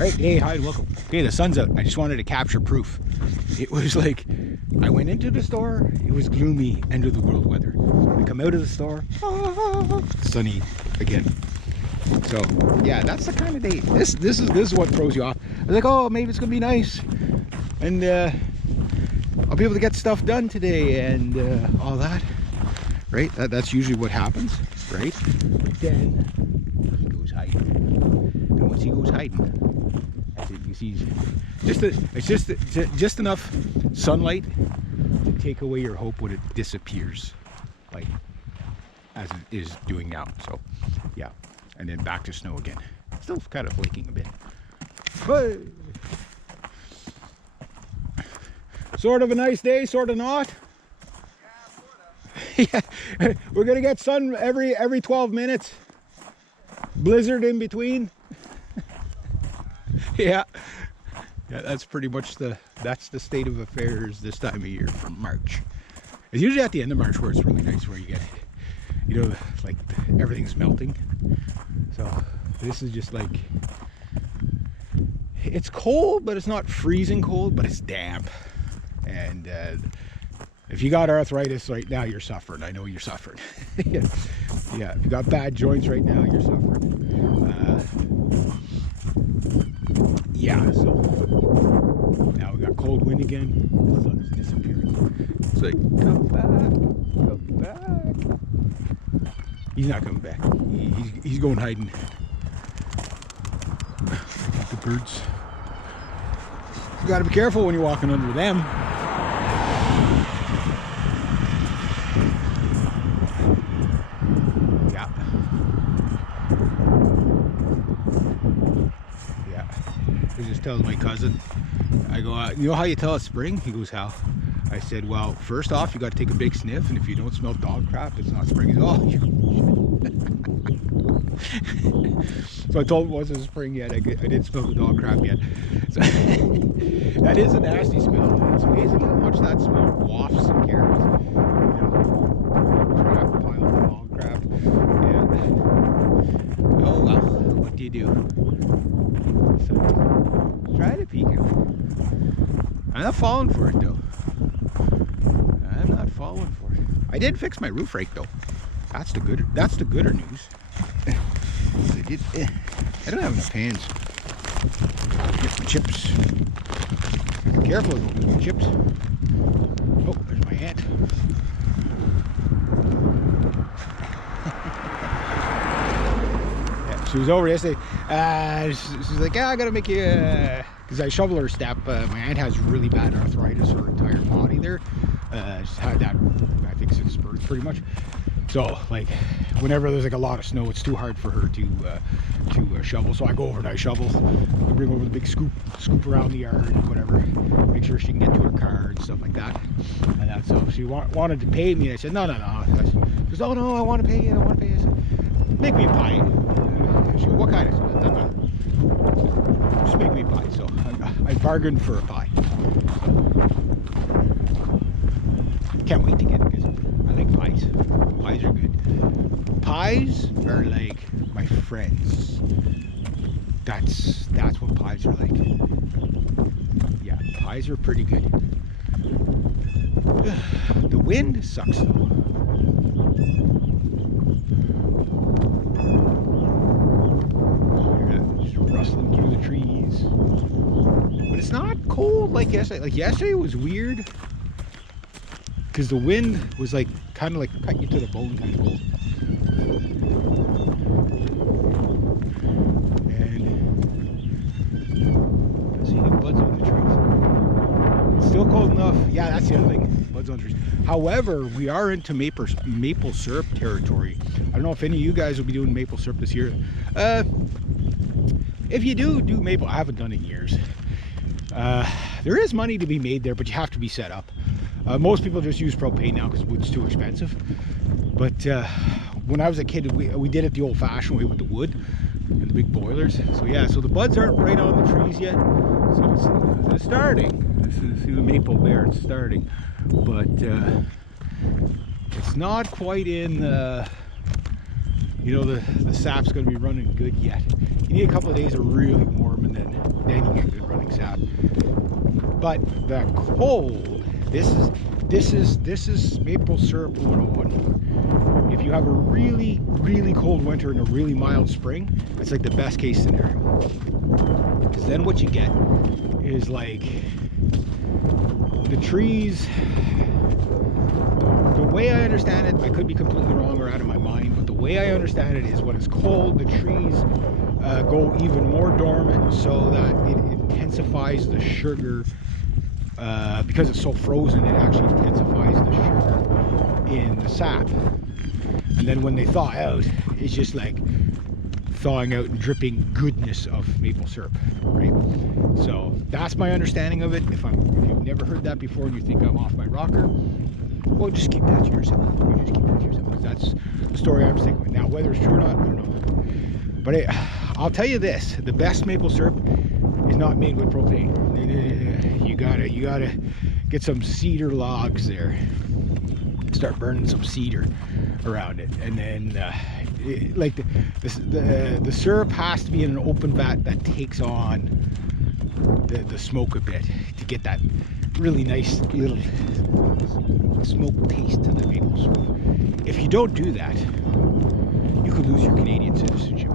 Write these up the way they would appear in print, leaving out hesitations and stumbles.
Alright, hey, hi, and welcome. Okay, the sun's out. I just wanted to capture proof. It was like, I went into the store, it was gloomy, end of the world weather. We come out of the store, sunny again. So, yeah, that's the kind of day. This is what throws you off. I was like, oh, maybe it's gonna be nice. And I'll be able to get stuff done today and all that. Right? That's usually what happens, right? But then he goes hiding. And once he goes hiding, that's it. You see, it's just enough sunlight to take away your hope when it disappears, like as it is doing now. So, yeah, and then back to snow again. Still kind of flaking a bit. But sort of a nice day, sort of not. Yeah, we're gonna get sun every 12 minutes. Blizzard in between. Yeah, that's pretty much that's the state of affairs this time of year from March. It's usually at the end of March where it's really nice, where you get, you know, like everything's melting. So this is just like, it's cold, but it's not freezing cold, but it's damp. And if you got arthritis right now, you're suffering. I know you're suffering. Yeah, if you got bad joints right now, you're suffering. Yeah, so now we got cold wind again. The sun's disappearing. It's like, come back. He's not coming back. He's going hiding. The birds. You gotta be careful when you're walking under them. I just telling my cousin, I go, you know how you tell it's spring? He goes, how? I said, well, first off, you got to take a big sniff, and if you don't smell dog crap, it's not spring. He's, oh, so I told him it wasn't spring yet. I didn't smell the dog crap yet. So that is a nasty smell. It's amazing how much that smell wafts and carries. You know, crap, pile of dog crap. Yeah. Oh well, what do you do? So, try to peek him. I'm not falling for it though. I'm not falling for it. I did fix my roof rake though. That's the gooder news. I don't have enough hands. Get some chips. Be careful with those chips. Oh, there's my aunt. She was over yesterday. She's like, yeah, I gotta make you, because I shovel her step. My aunt has really bad arthritis, her entire body there. She's had that, I think, since birth, pretty much. So, like, whenever there's like a lot of snow, it's too hard for her to shovel. So I go over and I shovel. I bring over the big scoop around the yard and whatever. Make sure she can get to her car and stuff like that. And that's so she wanted to pay me. I said, no. She goes, oh no, I want to pay you. I said, make me a pie. She goes, what kind of? No. Just make me a pie. So I bargained for a pie. Can't wait to get it because I like pies. Pies are good. Pies are like my friends. That's what pies are like. Yeah, pies are pretty good. The wind sucks though. Just rustling through the trees. But it's not cold like yesterday. Like yesterday was weird. Because the wind was like kind of like cut you to the bone kind of cold. And I see any buds on the trees. It's still cold enough. Yeah, that's the other thing. Buds on trees. However, we are into maple syrup territory. I don't know if any of you guys will be doing maple syrup this year. If you do maple, I haven't done it in years. There is money to be made there, but you have to be set up. Most people just use propane now because wood's too expensive. But when I was a kid, we did it the old-fashioned way with the wood and the big boilers. So yeah, so the buds aren't right on the trees yet. So it's starting. See the maple there, it's starting. But it's not quite in, you know, the sap's going to be running good yet. You need a couple of days of really warm and then But the cold, this is maple syrup 101. If you have a really, really cold winter and a really mild spring, it's like the best case scenario. Because then what you get is like the trees, the way I understand it, I could be completely wrong or out of my mind, but the way I understand it is when it's cold, the trees go even more dormant so that it intensifies the sugar. Because it's so frozen, it actually intensifies the sugar in the sap. And then when they thaw out, it's just like thawing out and dripping goodness of maple syrup, right? So that's my understanding of it. If you've never heard that before and you think I'm off my rocker, well, just keep that to yourself. You just keep that to yourself, because that's the story I'm sticking with. Now, whether it's true or not, I don't know. But I'll tell you this: the best maple syrup is not made with propane. You gotta get some cedar logs there. Start burning some cedar around it, and then like the syrup has to be in an open vat that takes on the smoke a bit to get that really nice little smoke taste to the maple syrup. If you don't do that, you could lose your Canadian citizenship.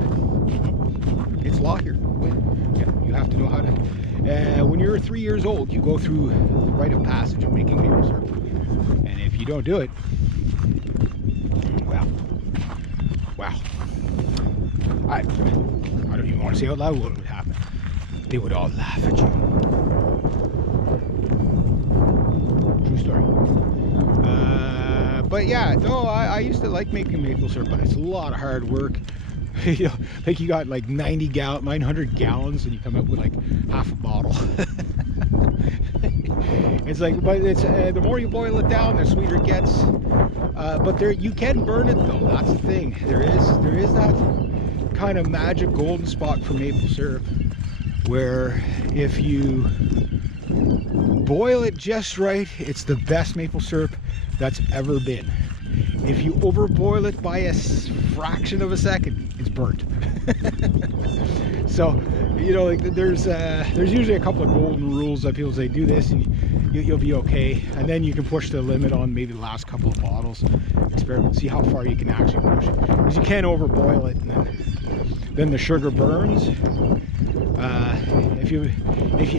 It's law here. Yeah, you have to know how to. When you're 3 years old, you go through the rite of passage of making maple syrup, and if you don't do it, wow, I don't even want to say out loud what would happen. They would all laugh at you. True story. But yeah, no, I used to like making maple syrup, but it's a lot of hard work. You know, like you got like 900 gallons and you come out with like half a bottle. It's like, but it's the more you boil it down, the sweeter it gets. But there, you can burn it though. That's the thing. There is that kind of magic golden spot for maple syrup, where if you boil it just right, it's the best maple syrup that's ever been. If you overboil it by a fraction of a second, it's burnt. So, you know, like there's usually a couple of golden rules that people say, do this and you'll be okay. And then you can push the limit on maybe the last couple of bottles, experiment, see how far you can actually push it. Because you can't overboil it, and then the sugar burns. If you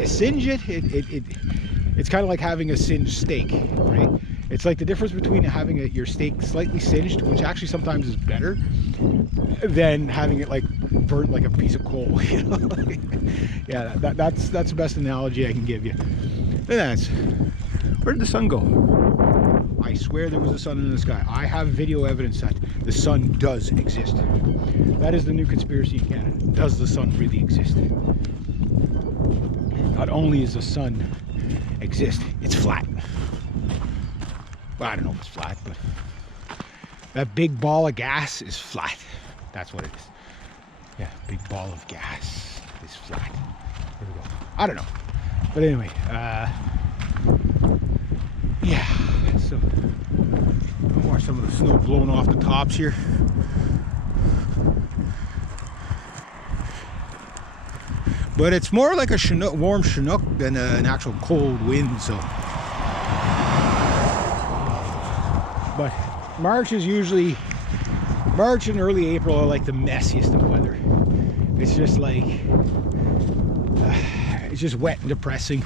singe it, it's kind of like having a singed steak, right? It's like the difference between having your steak slightly singed, which actually sometimes is better, than having it like burnt like a piece of coal. You know? Yeah, that's the best analogy I can give you. And where did the sun go? I swear there was a sun in the sky. I have video evidence that the sun does exist. That is the new conspiracy in Canada. Does the sun really exist? Not only is the sun exist, it's flat. Well, I don't know if it's flat, but that big ball of gas is flat. That's what it is. Yeah, big ball of gas is flat. There we go. I don't know. But anyway, yeah, so I'll watch some of the snow blowing off the tops here. But it's more like a Chinook, warm Chinook than an actual cold wind, so. But March and early April are like the messiest of weather. It's just like, it's just wet and depressing.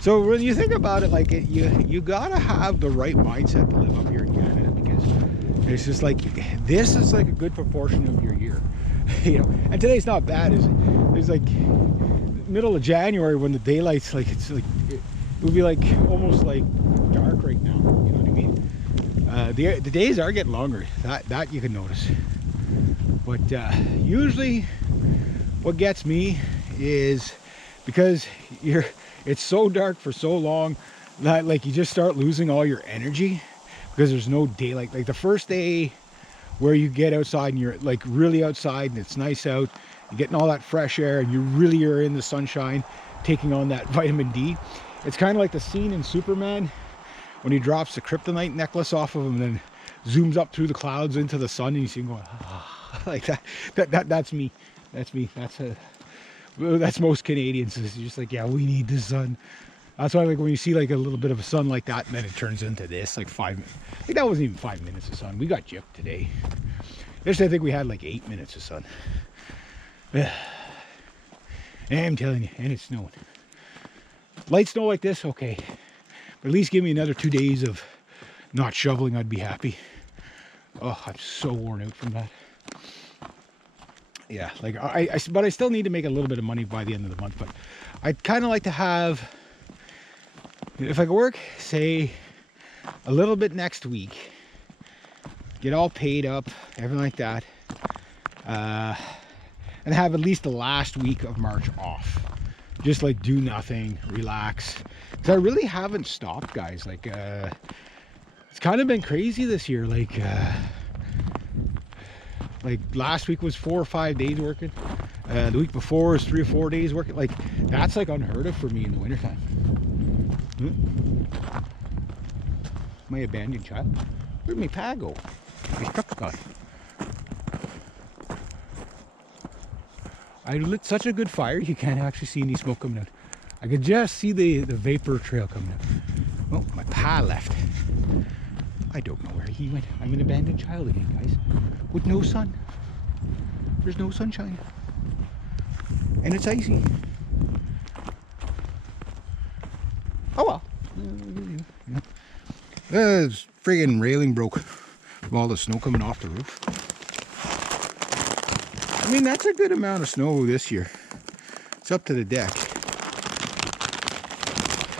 So when you think about it, like you gotta have the right mindset to live up here in Canada, because it's just like, this is like a good proportion of your year. You know, and today's not bad, is it? There's like middle of January when the daylight's like, it's like, it would be like almost like dark right now, you know what I mean? The days are getting longer, that you can notice. But usually what gets me is because it's so dark for so long that like you just start losing all your energy because there's no daylight. Like the first day where you get outside and you're like really outside and it's nice out, you're getting all that fresh air and you really are in the sunshine, taking on that vitamin D. It's kind of like the scene in Superman when he drops the kryptonite necklace off of him and then zooms up through the clouds into the sun, and you see him going, ah, like that. That's me. That's me. That's most Canadians. It's just like, yeah, we need the sun. That's why, like, when you see like a little bit of a sun like that, and then it turns into this, like 5 minutes. Like, that wasn't even 5 minutes of sun. We got gypped today. Yesterday, I think we had like 8 minutes of sun. Yeah. And I'm telling you, and it's snowing. Light snow like this, okay. But at least give me another 2 days of not shoveling, I'd be happy. Oh, I'm so worn out from that. Yeah, like but I still need to make a little bit of money by the end of the month. But I'd kind of like to have, if I could work, say, a little bit next week, get all paid up, everything like that, and have at least the last week of March off. Just like do nothing, relax. Because I really haven't stopped, guys. Like, it's kind of been crazy this year. Like last week was 4 or 5 days working. The week before was 3 or 4 days working. Like, that's like unheard of for me in the wintertime. My abandoned child. Where'd my pad go? My truck's gone. I lit such a good fire, you can't actually see any smoke coming out. I could just see the vapor trail coming out. Oh, my pa left. I don't know where he went. I'm an abandoned child again, guys. With no sun. There's no sunshine. And it's icy. Oh well. This friggin' railing broke from all the snow coming off the roof. I mean, that's a good amount of snow this year. It's up to the deck.